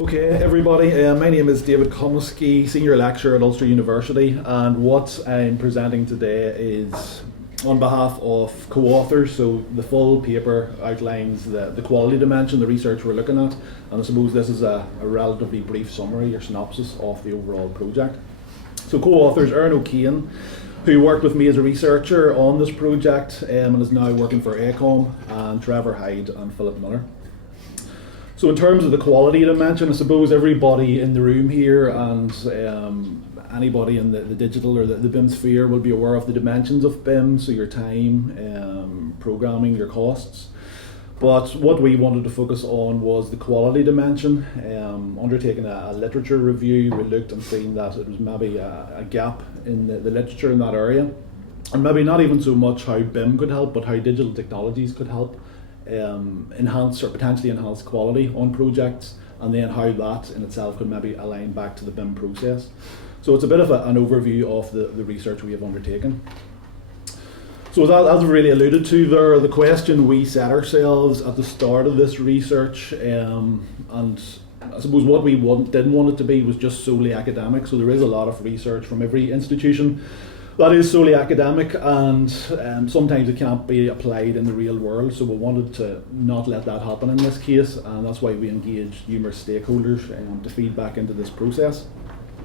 Okay, everybody, my name is David Comiskey, Senior Lecturer at Ulster University, and what I'm presenting today is on behalf of co-authors. So the full paper outlines the quality dimension, the research we're looking at, and I suppose this is a relatively brief summary or synopsis of the overall project. So co-authors Erin O'Kane, who worked with me as a researcher on this project and is now working for AECOM, and Trevor Hyde and Philip Millar. So in terms of the quality dimension, I suppose everybody in the room here and anybody in the digital or the BIM sphere will be aware of the dimensions of BIM, so your time, programming, your costs. But what we wanted to focus on was the quality dimension. Undertaking a literature review, we looked and seen that it was maybe a gap in the literature in that area. And maybe not even so much how BIM could help, but how digital technologies could help enhance or potentially enhance quality on projects, and then how that in itself could maybe align back to the BIM process. So it's a bit of an overview of the research we have undertaken. So as I've really alluded to there, the question we set ourselves at the start of this research, and I suppose what we didn't want it to be was just solely academic. So there is a lot of research from every institution that is solely academic, and sometimes it can't be applied in the real world, so we wanted to not let that happen in this case, and that's why we engaged numerous stakeholders to feed back into this process.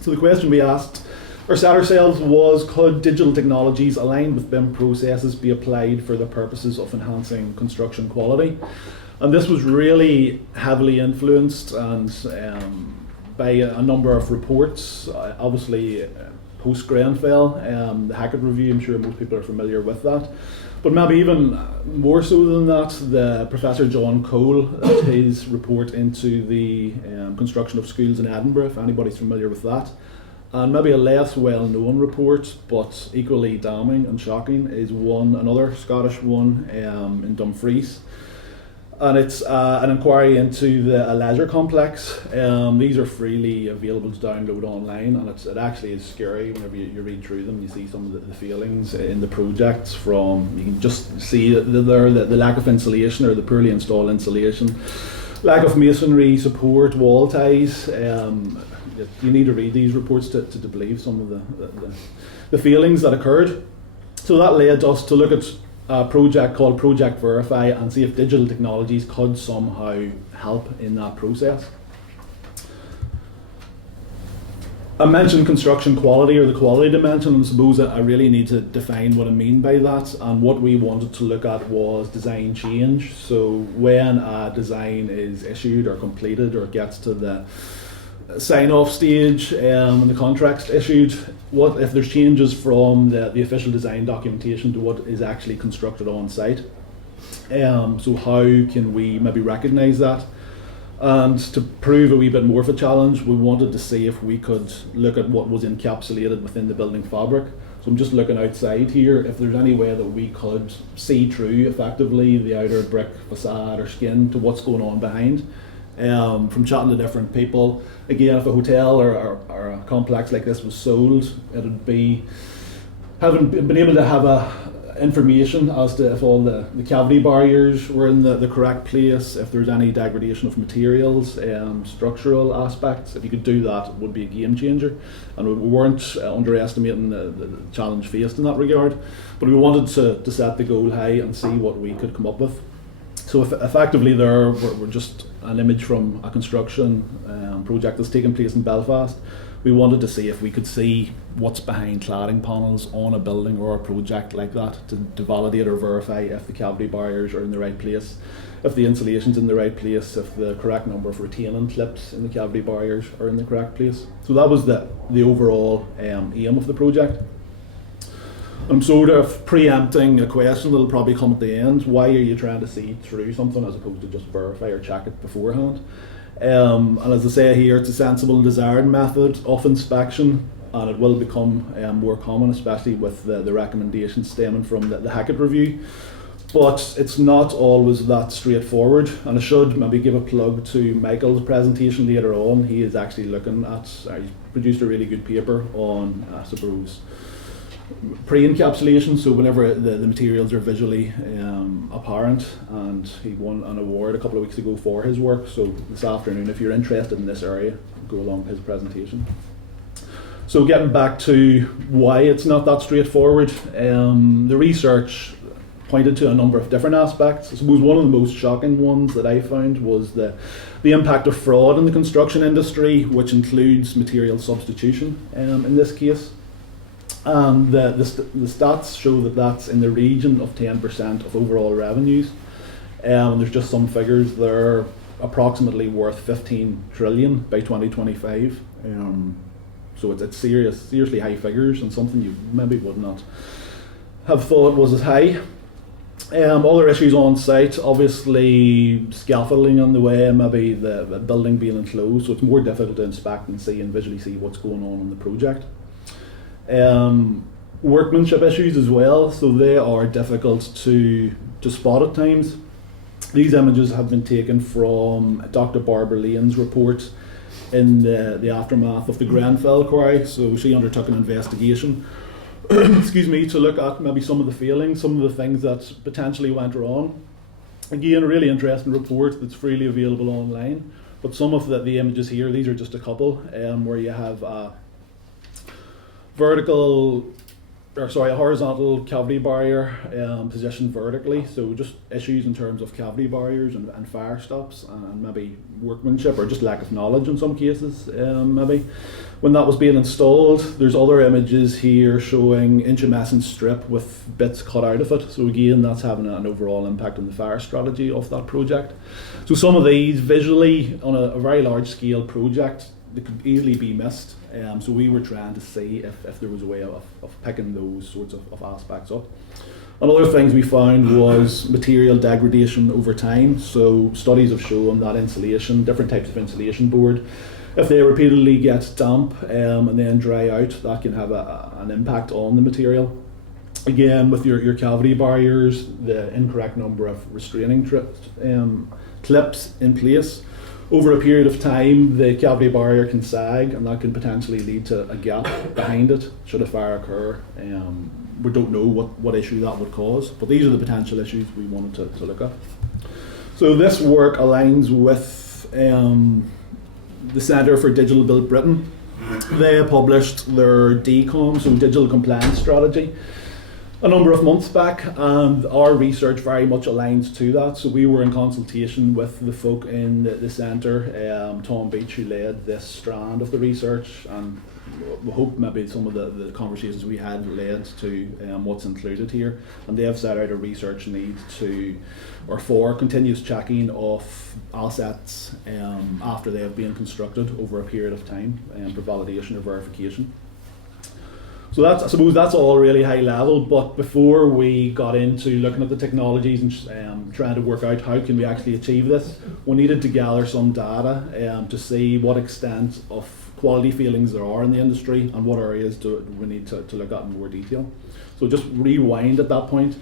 So the question we asked or set ourselves was, could digital technologies aligned with BIM processes be applied for the purposes of enhancing construction quality? And this was really heavily influenced by a number of reports, obviously post-Grenfell, the Hackett Review. I'm sure most people are familiar with that. But maybe even more so than that, the Professor John Cole, his report into the construction of schools in Edinburgh, if anybody's familiar with that. And maybe a less well-known report, but equally damning and shocking, is another Scottish one in Dumfries. And it's an inquiry into the leisure complex. These are freely available to download online, and it actually is scary whenever you read through them. You see some of the feelings in the projects you can just see the lack of insulation or the poorly installed insulation, lack of masonry support, wall ties. You need to read these reports to believe some of the feelings that occurred. So that led us to look at a project called Project Verify and see if digital technologies could somehow help in that process. I mentioned construction quality or the quality dimension, and I suppose I really need to define what I mean by that. And what we wanted to look at was design change. So when a design is issued or completed or gets to the sign-off stage and the contract's issued, what if there's changes from the official design documentation to what is actually constructed on site. So how can we maybe recognise that? And to prove a wee bit more of a challenge, we wanted to see if we could look at what was encapsulated within the building fabric. So I'm just looking outside here, if there's any way that we could see through effectively the outer brick facade or skin to what's going on behind. From chatting to different people, again, if a hotel or a complex like this was sold, it would be having been able to have information as to if all the cavity barriers were in the correct place, if there's any degradation of materials, structural aspects. If you could do that, it would be a game changer. And we weren't underestimating the challenge faced in that regard, but we wanted to set the goal high and see what we could come up with. So effectively there, we're just an image from a construction project that's taking place in Belfast. We wanted to see if we could see what's behind cladding panels on a building or a project like that to validate or verify if the cavity barriers are in the right place, if the insulation's in the right place, if the correct number of retaining clips in the cavity barriers are in the correct place. So that was the overall aim of the project. I'm sort of preempting a question that'll probably come at the end. Why are you trying to see through something as opposed to just verify or check it beforehand? And as I say here, it's a sensible and desired method of inspection, and it will become more common, especially with the recommendations stemming from the Hackett Review. But it's not always that straightforward, and I should maybe give a plug to Michael's presentation later on. He is actually looking at, he's produced a really good paper on, I suppose, pre-encapsulation, so whenever the materials are visually apparent, and he won an award a couple of weeks ago for his work. So this afternoon, if you're interested in this area, go along to his presentation. So getting back to why it's not that straightforward, the research pointed to a number of different aspects. I suppose one of the most shocking ones that I found was the impact of fraud in the construction industry, which includes material substitution in this case. And the stats show that that's in the region of 10% of overall revenues. There's just some figures, they're approximately worth 15 trillion by 2025. So it's seriously high figures, and something you maybe would not have thought was as high. Other issues on site, obviously scaffolding on the way, maybe the building being enclosed, so it's more difficult to inspect and see and visually see what's going on in the project. Workmanship issues as well, so they are difficult to spot at times. These images have been taken from Dr. Barbara Lane's report in the aftermath of the Grenfell quarry. So she undertook an investigation excuse me, to look at maybe some of the failings, some of the things that potentially went wrong. Again, a really interesting report that's freely available online, but some of the images here, these are just a couple, where you have a horizontal cavity barrier positioned vertically, so just issues in terms of cavity barriers and fire stops, and maybe workmanship or just lack of knowledge in some cases, maybe when that was being installed. There's other images here showing intumescent strip with bits cut out of it, so again that's having an overall impact on the fire strategy of that project. So some of these visually on a very large scale project, they could easily be missed. So we were trying to see if there was a way of picking those sorts of aspects up. And other things we found was material degradation over time. So studies have shown that insulation, different types of insulation board, if they repeatedly get damp and then dry out, that can have an impact on the material. Again, with your cavity barriers, the incorrect number of restraining clips in place. Over a period of time, the cavity barrier can sag, and that can potentially lead to a gap behind it should a fire occur. We don't know what issue that would cause, but these are the potential issues we wanted to look at. So this work aligns with the Centre for Digital Built Britain. They published their DCOM, so Digital Compliance Strategy, a number of months back, and our research very much aligns to that. So we were in consultation with the folk in the centre, Tom Beach, who led this strand of the research, and we hope maybe some of the conversations we had led to what's included here. And they have set out a research need for continuous checking of assets after they have been constructed over a period of time for validation or verification. So I suppose that's all really high level, but before we got into looking at the technologies and trying to work out how can we actually achieve this, we needed to gather some data to see what extent of quality failings there are in the industry and what areas do we need to look at in more detail. So just rewind at that point,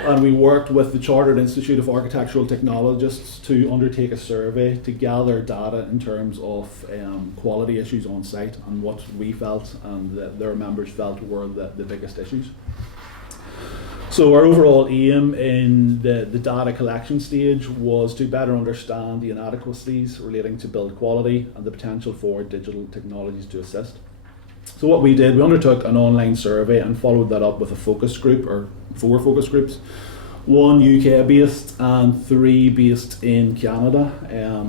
and we worked with the Chartered Institute of Architectural Technologists to undertake a survey to gather data in terms of quality issues on site and what we felt and their members felt were the biggest issues. So our overall aim in the data collection stage was to better understand the inadequacies relating to build quality and the potential for digital technologies to assist. So what we did, we undertook an online survey and followed that up with a focus group, or 4 focus groups, 1 UK based and 3 based in Canada.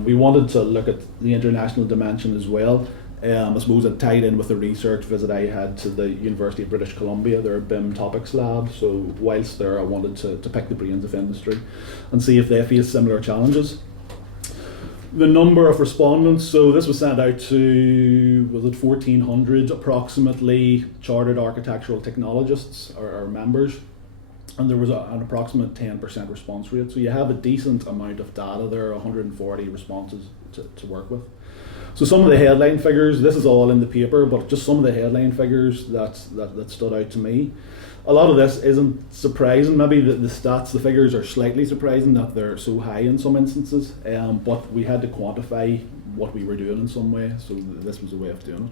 We wanted to look at the international dimension as well. I suppose it tied in with the research visit I had to the University of British Columbia, their BIM topics lab. So whilst there, I wanted to pick the brains of industry and see if they face similar challenges. The number of respondents, so this was sent out to, 1,400 approximately chartered architectural technologists or members, and there was an approximate 10% response rate. So you have a decent amount of data there, 140 responses to work with. So some of the headline figures, this is all in the paper, but just some of the headline figures that stood out to me. A lot of this isn't surprising, maybe the stats, the figures are slightly surprising that they're so high in some instances, but we had to quantify what we were doing in some way, so this was a way of doing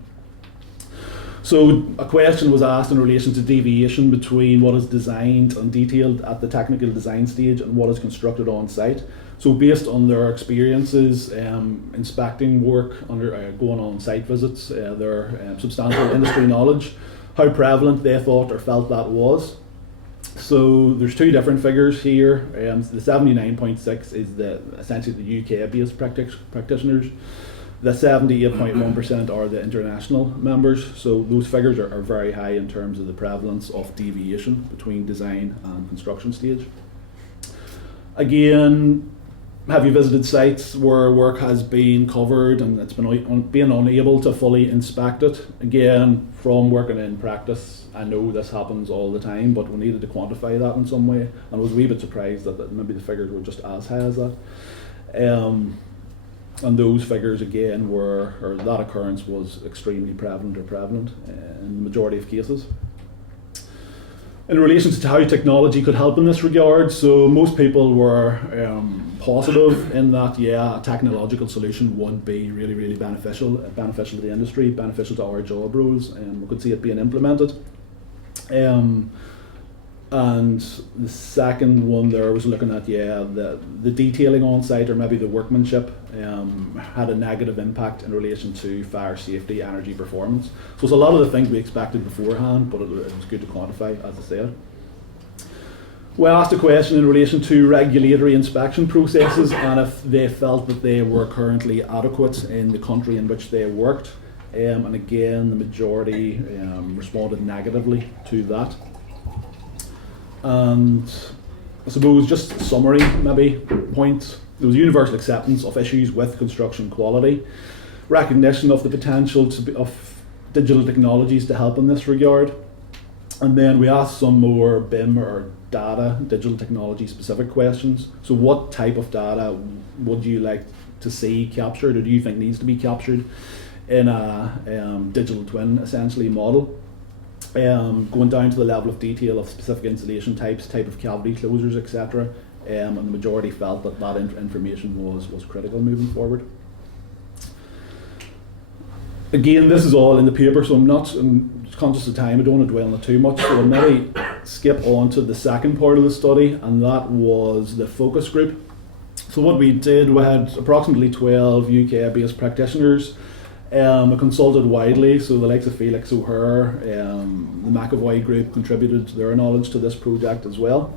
it. So a question was asked in relation to deviation between what is designed and detailed at the technical design stage and what is constructed on site. So based on their experiences inspecting work, going on site visits, their substantial industry knowledge, how prevalent they thought or felt that was. So there's two different figures here. The 79.6 is essentially the UK-based practitioners. The 78.1% are the international members. So those figures are very high in terms of the prevalence of deviation between design and construction stage. Again, have you visited sites where work has been covered and it's been unable to fully inspect it? Again, from working in practice, I know this happens all the time, but we needed to quantify that in some way, and I was a wee bit surprised that maybe the figures were just as high as that. And those figures again that occurrence was extremely prevalent in the majority of cases. In relation to how technology could help in this regard, so most people were positive in that, a technological solution would be really beneficial to the industry, beneficial to our job roles, and we could see it being implemented. And the second one there was looking at, the detailing on site or maybe the workmanship had a negative impact in relation to fire safety, energy performance. So it's a lot of the things we expected beforehand, but it was good to quantify, as I said. We asked a question in relation to regulatory inspection processes and if they felt that they were currently adequate in the country in which they worked. And again, the majority responded negatively to that. And I suppose just a summary maybe point, there was universal acceptance of issues with construction quality, recognition of the potential of digital technologies to help in this regard, and then we asked some more BIM or digital technology specific questions. So what type of data would you like to see captured, or do you think needs to be captured in a digital twin essentially model? Going down to the level of detail of specific insulation types, type of cavity closures, etc. And the majority felt that information was critical moving forward. Again, this is all in the paper, so I'm conscious of time, I don't want to dwell on it too much, so I'll maybe skip on to the second part of the study, and that was the focus group. So what we did, we had approximately 12 UK-based practitioners. I consulted widely, so the likes of Felix, O'Hare, the McAvoy group contributed their knowledge to this project as well.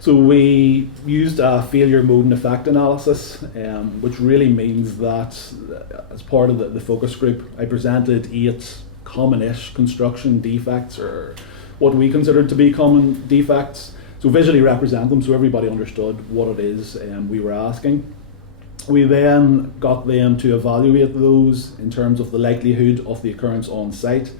So we used a failure mode and effect analysis, which really means that as part of the focus group, I presented 8 common-ish construction defects, or what we considered to be common defects. So visually represent them so everybody understood what it is we were asking. We then got them to evaluate those in terms of the likelihood of the occurrence on site,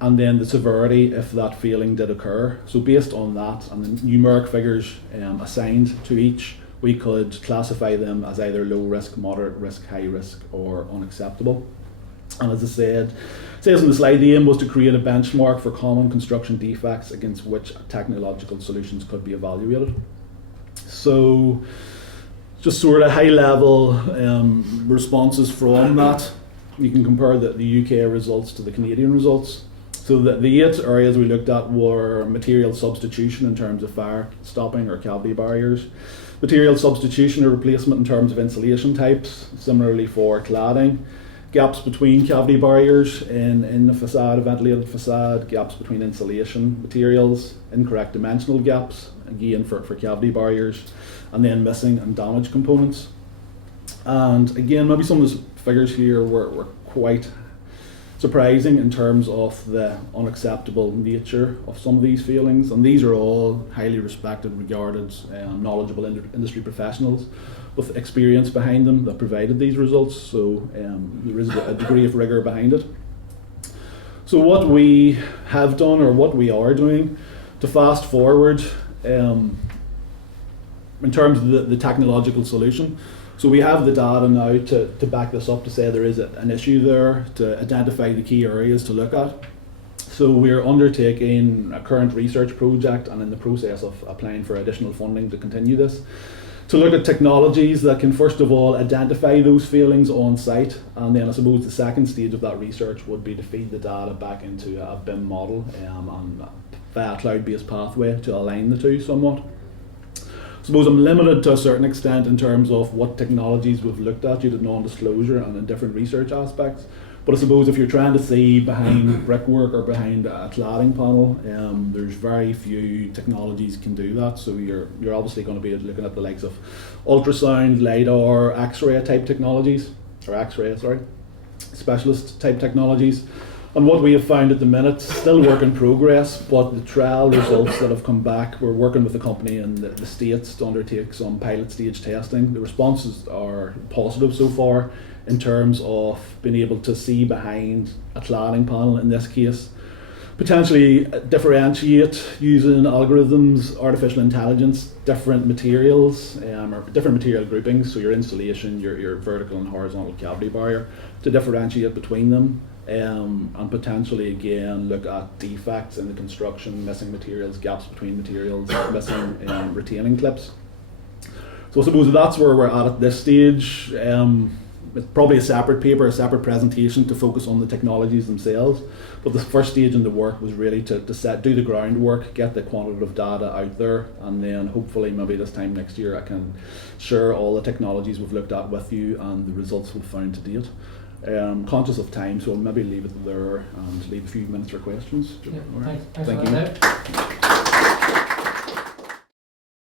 and then the severity if that failing did occur. So based on that and the numeric figures assigned to each, we could classify them as either low risk, moderate risk, high risk, or unacceptable. And as I said, it says on the slide, the aim was to create a benchmark for common construction defects against which technological solutions could be evaluated. So just sort of high level responses from that. You can compare the UK results to the Canadian results. So the 8 areas we looked at were material substitution in terms of fire stopping or cavity barriers, material substitution or replacement in terms of insulation types, similarly for cladding, gaps between cavity barriers in the facade, a ventilated facade, gaps between insulation materials, incorrect dimensional gaps, again for cavity barriers, and then missing and damaged components. And again, maybe some of the figures here were quite surprising in terms of the unacceptable nature of some of these failings, and these are all highly respected, regarded, knowledgeable industry professionals with experience behind them that provided these results, so there is a degree of rigour behind it. So what we have done, or what we are doing, to fast forward in terms of the technological solution. So we have the data now to back this up, to say there is an issue there, to identify the key areas to look at. So we're undertaking a current research project and in the process of applying for additional funding to continue this, to look at technologies that can first of all identify those failings on site, and then I suppose the second stage of that research would be to feed the data back into a BIM model and via a cloud-based pathway to align the two somewhat. I suppose I'm limited to a certain extent in terms of what technologies we've looked at due to non-disclosure and in different research aspects. But I suppose if you're trying to see behind brickwork or behind a cladding panel, there's very few technologies can do that. So you're obviously going to be looking at the likes of ultrasound, LiDAR, X-ray type technologies, or X-ray, sorry, specialist type technologies. And what we have found at the minute, still work in progress, but the trial results that have come back, we're working with a company in the States to undertake some pilot stage testing. The responses are positive so far in terms of being able to see behind a cladding panel in this case, potentially differentiate using algorithms, artificial intelligence, different materials or different material groupings, so your insulation, your vertical and horizontal cavity barrier, to differentiate between them. And potentially again look at defects in the construction, missing materials, gaps between materials, missing retaining clips. So I suppose that's where we're at this stage. It's probably a separate paper, a separate presentation to focus on the technologies themselves. But the first stage in the work was really to do the groundwork, get the quantitative data out there, and then hopefully maybe this time next year I can share all the technologies we've looked at with you and the results we've found to date. Conscious of time, so I'll maybe leave it there and leave a few minutes for questions. Yeah, All right. thanks Thank you. for that.